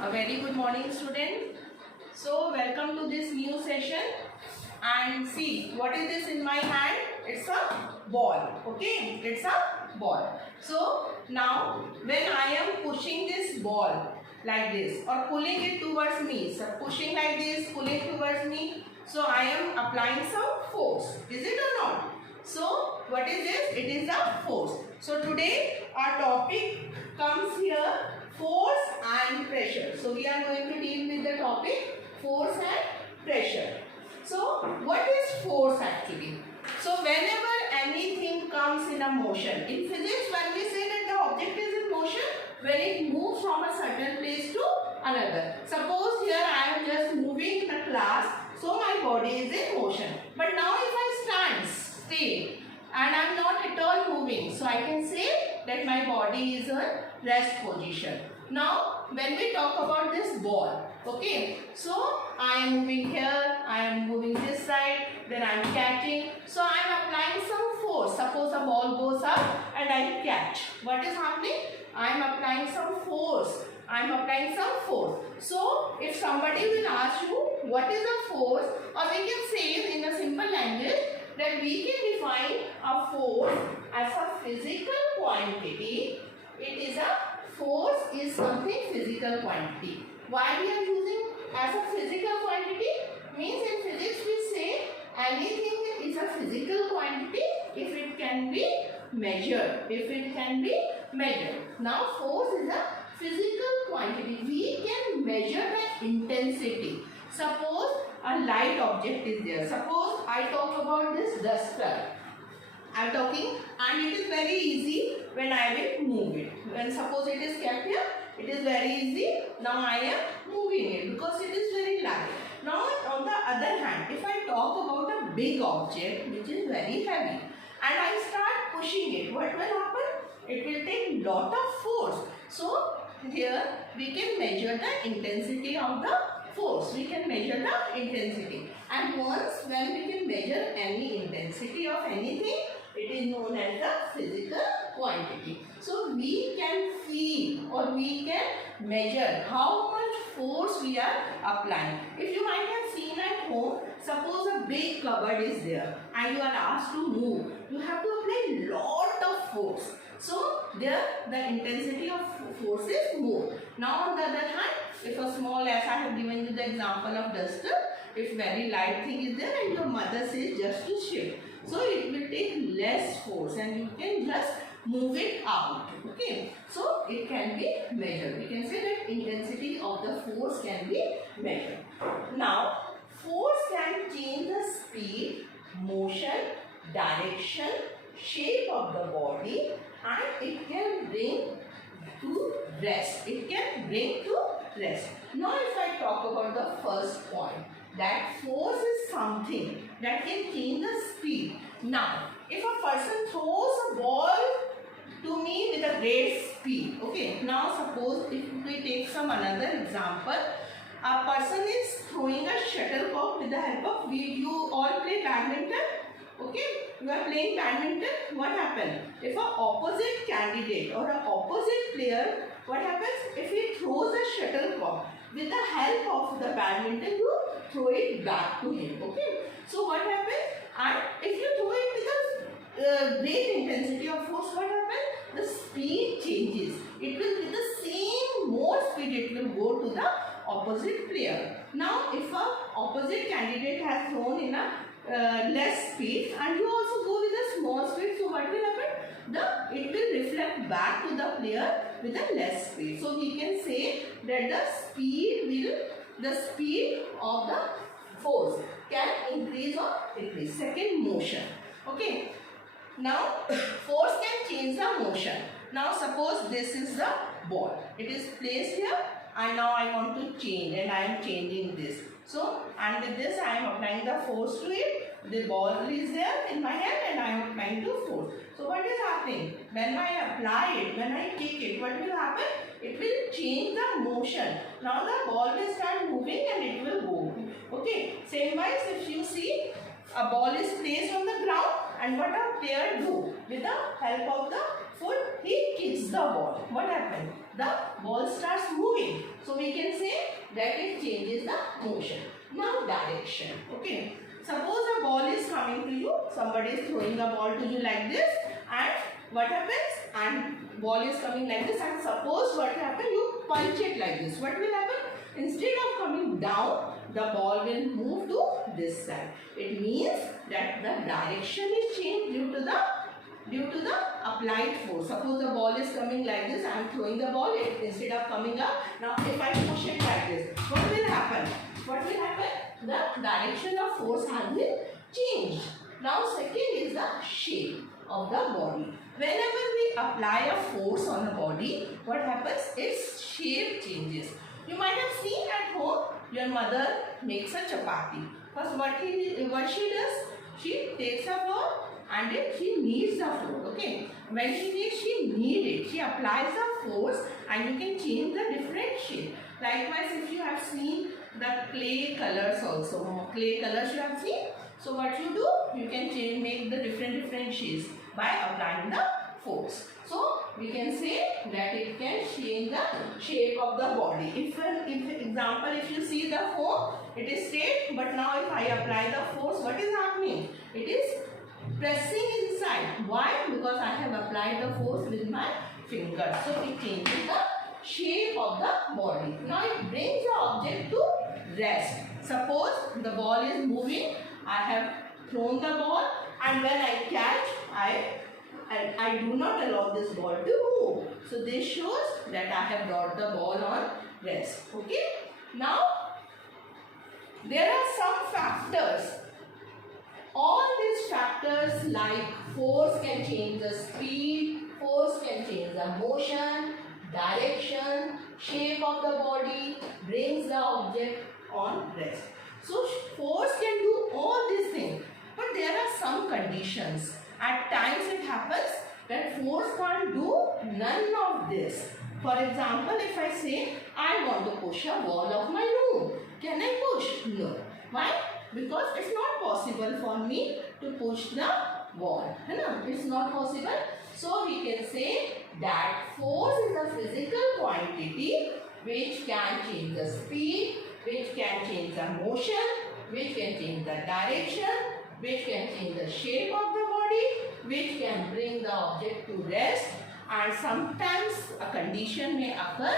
A very good morning, student. So welcome to this new session. And see, what is this in my hand? It's a ball. Okay, it's a ball. So now when I am pushing this ball like this or pulling it towards me, so pushing like this, pulling towards me, so I am applying some force. Is it or not? So what is this? It is a force. So today our topic comes here, force and pressure. So we are going to deal with the topic force and pressure. So what is force actually? So whenever anything comes in a motion, in physics when we say that the object is in motion, when it moves from a certain place to another. Suppose here I am just moving in a class, so my body is in motion. But now if I stand still and I am not at all moving, so I can say that my body is in rest position. Now when we talk about this ball, okay, so I am moving here, I am moving this side, then I am catching, so I am applying some force. Suppose a ball goes up and I catch. What is happening? I am applying some force. I am applying some force. So if somebody will ask you what is a force, or we can say in a simple language that we can define a force as a physical quantity. It is a force is something physical quantity. Why we are using as a physical quantity? Means in physics we say anything is a physical quantity if it can be measured. If it can be measured. Now force is a physical quantity. We can measure the intensity. Suppose a light object is there. Suppose I talk about this duster. I am talking and it is very easy when I will move it. When suppose it is kept here, it is very easy. Now I am moving it because it is very light. Now on the other hand, if I talk about a big object which is very heavy and I start pushing it, what will happen? It will take lot of force. So here we can measure the intensity of the force. We can measure the intensity. And once when we can measure any intensity of anything, it is known as the physical quantity. So we can feel or we can measure how much force we are applying. If you might have seen at home, suppose a big cupboard is there and you are asked to move, you have to apply lot of force. So there the intensity of force is more. Now on the other hand, if a small, as I have given you the example of duster, if very light thing is there and your mother says just to shift, so it will take less force and you can just move it out. Okay, so it can be measured. We can say that intensity of the force can be measured. Now force can change the speed, motion, direction, shape of the body, and it can bring to rest. It can bring to rest. Now if I talk about the first point, that force is something that can change the speed. Now if a person throws a ball to me with a great speed, okay, now suppose if we take some another example, a person is throwing a shuttlecock with the help of, you all play badminton. Okay, you are playing badminton, what happens? If an opposite candidate or an opposite player, what happens? If he throws a shuttlecock, with the help of the badminton, you throw it back to him. Okay, so what happens? And if you throw it with a great intensity of force, what happens? The speed changes. It will, with the same more speed, it will go to the opposite player. Now, if an opposite candidate has thrown in a less speed and you also go with a small speed, so what will happen? It will reflect back to the player with a less speed. So we can say that the speed of the force can increase or decrease. Second, motion. Okay. Now force can change the motion. Now suppose this is the ball. It is placed here and now I want to change and I am changing this. So, and with this I am applying the force to it. The ball is there in my hand and I am applying the force. So what is happening? When I apply it, when I kick it, what will happen? It will change the motion. Now the ball will start moving and it will go. Okay. Same wise, if you see a ball is placed on the ground and what a player do? With the help of the foot, he kicks the ball. What happens? The ball starts moving. So we we can say that it changes the motion. Now direction. Okay. Suppose a ball is coming to you. Somebody is throwing a ball to you like this, and what happens? And ball is coming like this, and suppose what happens? You punch it like this. What will happen? Instead of coming down, the ball will move to this side. It means that the direction is changed due to the applied force. Suppose the ball is coming like this, I am throwing the ball, instead of coming up, now if I push it like this, what will happen? What will happen? The direction of force has been changed. Now second is the shape of the body. Whenever we apply a force on a body, what happens? Its shape changes. You might have seen at home, your mother makes a chapati. First what she does? She takes a ball and then she kneads the flour. Okay. When she knead it. She applies the force and you can change the different shape. Likewise, if you have seen the clay colors also. Clay colors you have seen. So what you do? You can make the different shapes by applying the force. So we can say that it can change the shape of the body. If example, if you see the foam, it is straight, but now if I apply the force, what is happening? It is pressing inside. Why? Because I have applied the force with my finger. So it changes the shape of the body. Now it brings the object to rest. Suppose the ball is moving, I have thrown the ball, and when I catch, I do not allow this ball to move. So this shows that I have brought the ball on rest. Okay. Now there are some factors. All these factors like force can change the speed, force can change the motion, direction, shape of the body, brings the object on rest. So force can do all these things, but there are some conditions. At times it happens that force can't do none of this. For example, if I say I want to push a wall of my room, can I push? No. Why? Because it's not possible for me to push the wall. It's not possible. So we can say that force is a physical quantity which can change the speed, which can change the motion, which can change the direction, which can change the shape of the body, which can bring the object to rest, and sometimes a condition may occur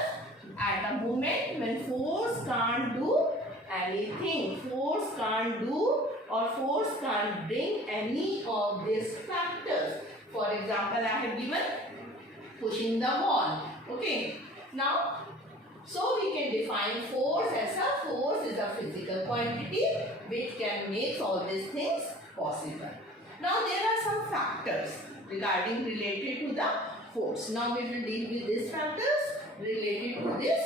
at a moment when force can't do anything. Force can't do or force can't bring any of these factors. For example, I have given pushing the ball. Okay. Now, so we can define force as a force is a physical quantity which can make all these things possible. Now there are some factors related to the force. Now we will deal with these factors related to this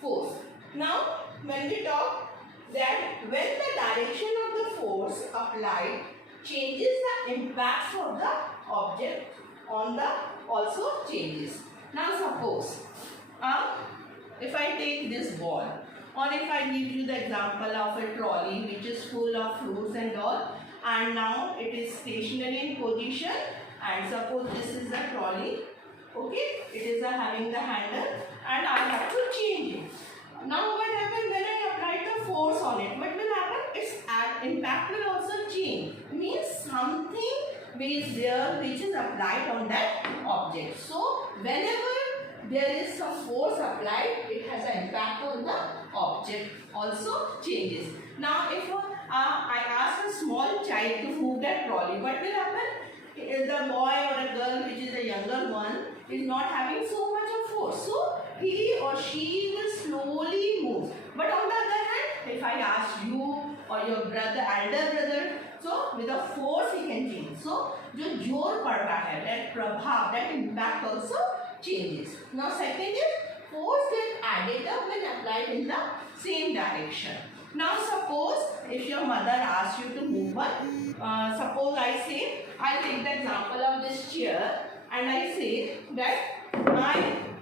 force. Now when we talk that when the direction of the force applied changes, the impacts of the object on the also changes. Now suppose if I take this ball, or if I give you the example of a trolley which is full of fruits and all, and now it is stationary in position, and suppose this is the trolley, okay, it is having the handle, and I have to change it. Now what happens when I apply the force on it? What will happen? Its impact will also change. Means something is there which is applied on that object. So whenever there is some force applied, it has an impact on the object, also changes. Now if I ask a small child to move that trolley, what will happen? If the boy or a girl which is a younger one is not having so much of force, so he or she will slowly move. But on the other hand, if I ask you or your brother, elder brother, so with a force he can change. So जो जोर पड़ रहा है, that प्रभाव, that impact also changes. Now second is force gets added up when applied in the same direction. Now suppose if your mother asks you to move one, suppose I say, I take the example of this chair and I say that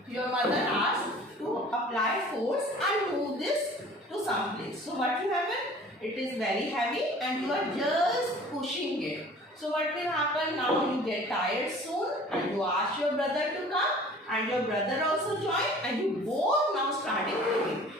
your mother asks to apply force and move this to some place. So what will happen? It is very heavy and you are just pushing it. So what will happen? Now you get tired soon and you ask your brother to come and your brother also join and you both now starting moving.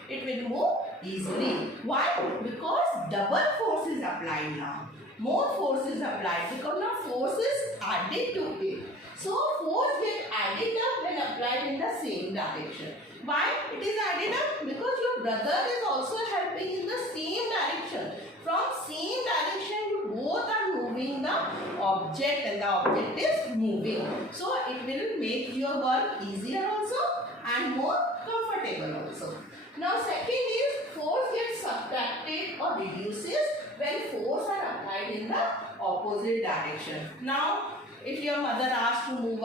easily. Why? Because double force is applied now. More force is applied because now force is added to it. So force gets added up when applied in the same direction. Why it is added up? Because your brother is also helping in the same direction. From same direction you both are moving the object and the object is moving. So it will make your work easier also and more comfortable also. Now second is force gets subtracted or reduces when force are applied in the opposite direction. Now if your mother asks to move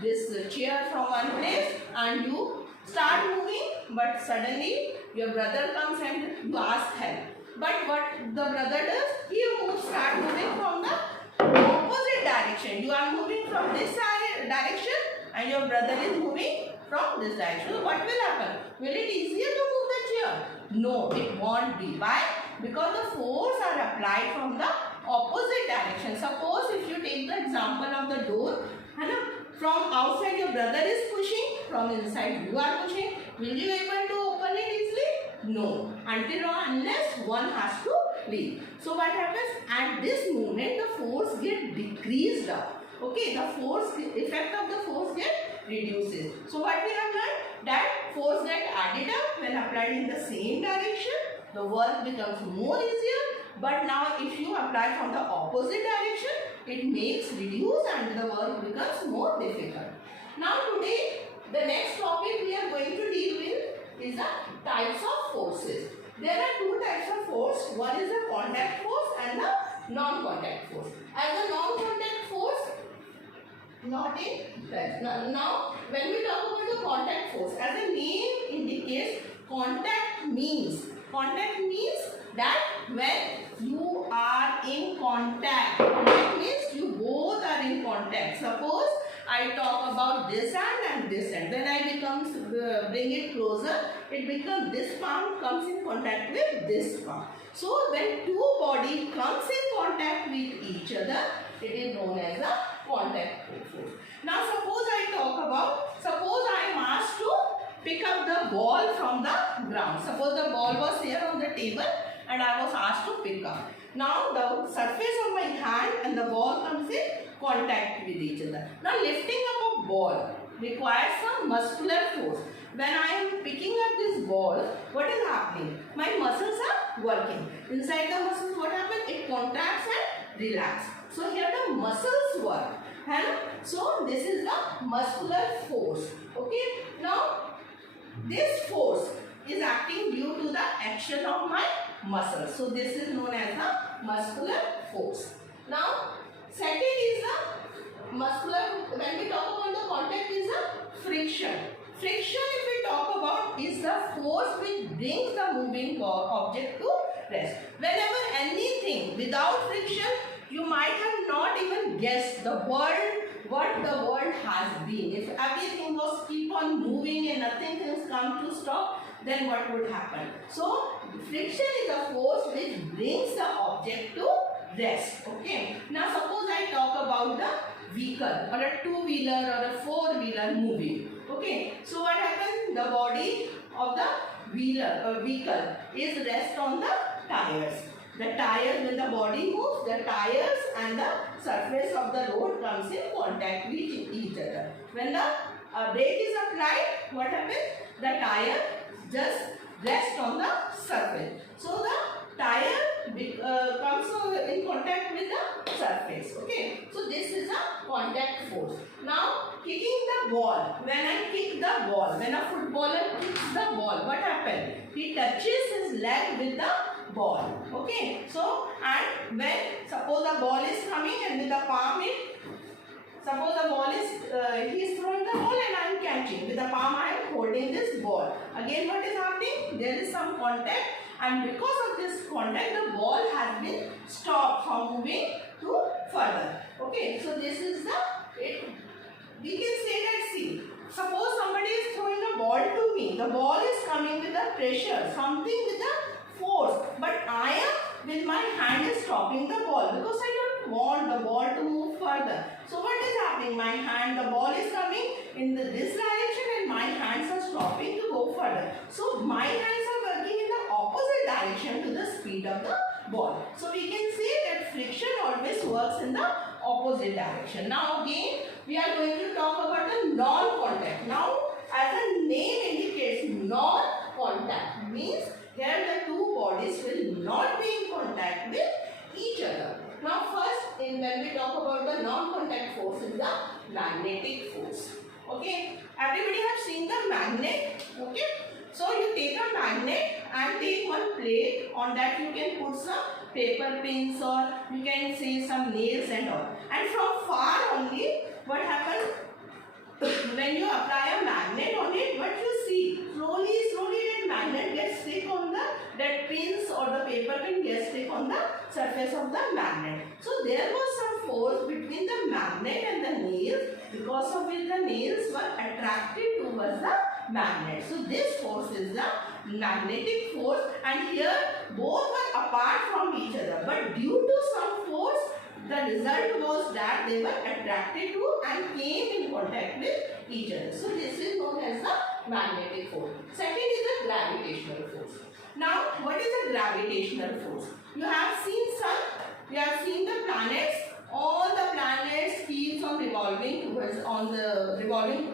this chair from one place and you start moving, but suddenly your brother comes and you ask help. But what the brother does, he start moving from the opposite direction. You are moving from this direction and your brother is moving from this direction. So what will happen? Will it easier to move the chair? No, it won't be. Why? Because the force are applied from the opposite direction. Suppose if you take the example of the door, from outside your brother is pushing, from inside you are pushing. Will you able to open it easily? No, until or unless one has to leave. So what happens? At this moment the force get decreased up. Okay, the force effect of the force get reduces. So what we have learned? That force get added up when applied in the same direction. The work becomes more easier. But now if you apply from the opposite direction, it makes reduce and the work becomes more difficult. Now today the next topic we are going to deal with is the types of forces. There are two types of force. One is the contact force and the non-contact force. As a non-contact force, not in touch. Now when we talk about the contact force, as the name indicates, contact means that when you are in contact. Contact means you both are in contact. Suppose I talk about this hand and this hand. When I bring it closer, it becomes this palm comes in contact with this palm. So when two bodies comes in contact with each other, it is known as a contact force. Now suppose I am asked to pick up the ball from the ground. Suppose the ball was here on the table and I was asked to pick up. Now the surface of my hand and the ball comes in contact with each other. Now lifting up a ball requires some muscular force. When I am picking up this ball, what is happening? My muscles are working. Inside the muscles, what happens? It contracts and relaxes. So here the muscles work. So this is the muscular force. Okay. Now this force is acting due to the action of my muscles. So this is known as the muscular force. Now second is the muscular, when we talk about the contact, is the friction. Friction, if we talk about, is the force which brings the moving object to rest. Whenever anything without friction, you might have not even guessed what the world has been. If everything was keep on moving and nothing has come to stop, then what would happen? So friction is a force which brings the object to rest. Okay. Now suppose I talk about the vehicle or a two-wheeler or a four-wheeler moving. Okay. So what happens? The body of the vehicle is rest on the tires. The tires, when the body moves, the tires and the surface of the road comes in contact with each other. When the brake is applied, what happens? The tire just rests on the surface. So the tire comes in contact with the surface. Okay. So this is a contact force. Now kicking the ball. When I kick the ball, when a footballer kicks the ball, what happens? He touches his leg with the ball. Okay. So and when suppose the ball is coming and with the palm suppose the ball is he is throwing the ball and I am catching. With the palm I am holding this ball. Again what is happening? There is some contact, and because of this contact the ball has been stopped from moving to further. Okay. So this is we can say that, see, suppose somebody is throwing a ball to me. The ball is coming with a pressure, something with a force, but I am with my hand is stopping the ball because I don't want the ball to move further. So what is happening? My hand, the ball is coming in this direction and my hands are stopping to go further. So my hands are working in the opposite speed of the ball. So we can say that friction always works in the opposite direction. Now again we are going to talk about the non-contact. Now as the name indicates, non-contact means here the two bodies will not be in contact with each other. Now first, when we talk about the non-contact force is the magnetic force. Okay, everybody have seen the magnet. Okay, so you take a magnet and take one plate. On that you can put some paper pins or you can say some nails and all. And from far only, what happens when you apply a magnet on it? What you see? Slowly that magnet gets stick on that pins or the paper pin gets stick on the surface of the magnet. So there was some force between the magnet and the nails, because of which the nails were attracted towards the magnet. So this force is the magnetic force, and here both were apart from each other, but due to some force the result was that they were attracted to and came in contact with each other. So this is known as the magnetic force. Second is the gravitational force. Now what is the gravitational force? You have seen sun, you have seen the planets. All the planets keeps on revolving towards revolving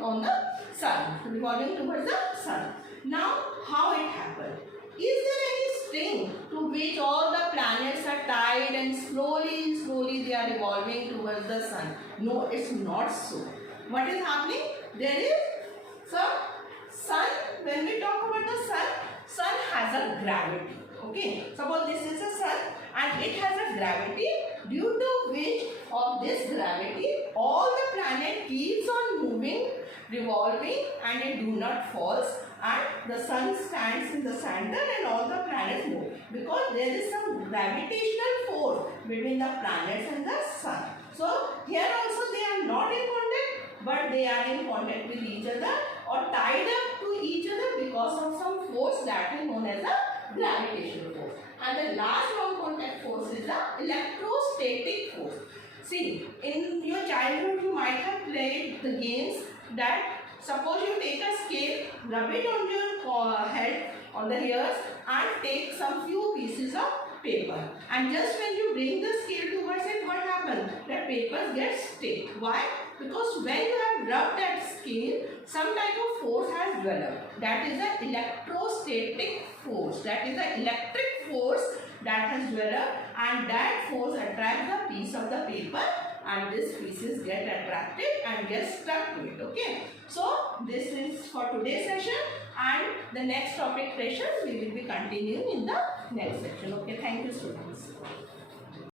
towards the sun. Now how it happened? Is there any string to which all the planets are tied and slowly they are revolving towards the sun? No, it's not so. What is happening? There is some sun. When we talk about the sun has a gravity. Okay, suppose this is a sun and it has a gravity, due to which of this gravity all the planet keeps on moving, revolving, and it do not falls, and the sun stands in the center and all the planets move, because there is some gravitational force between the planets and the sun. So here also they are not in contact, but they are in contact with each other or tied up to each other because of some force that is known as a gravitational force. And the last non-contact force is the electrostatic force. See, in your childhood you might have played the games that suppose you take a scale, rub it on your head, on the ears, and take some few pieces of paper. And just when you bring the scale towards it, what happens? That papers get stick. Why? Because when you have rubbed that scale, some type of force has developed. That is the electrostatic force. That is the electric force that has developed, and that force attracts the piece of the paper, and these pieces get attracted and get stuck to it. Okay. So this is for today's session, and the next topic session we will be continuing in the next section. Okay. Thank you, students.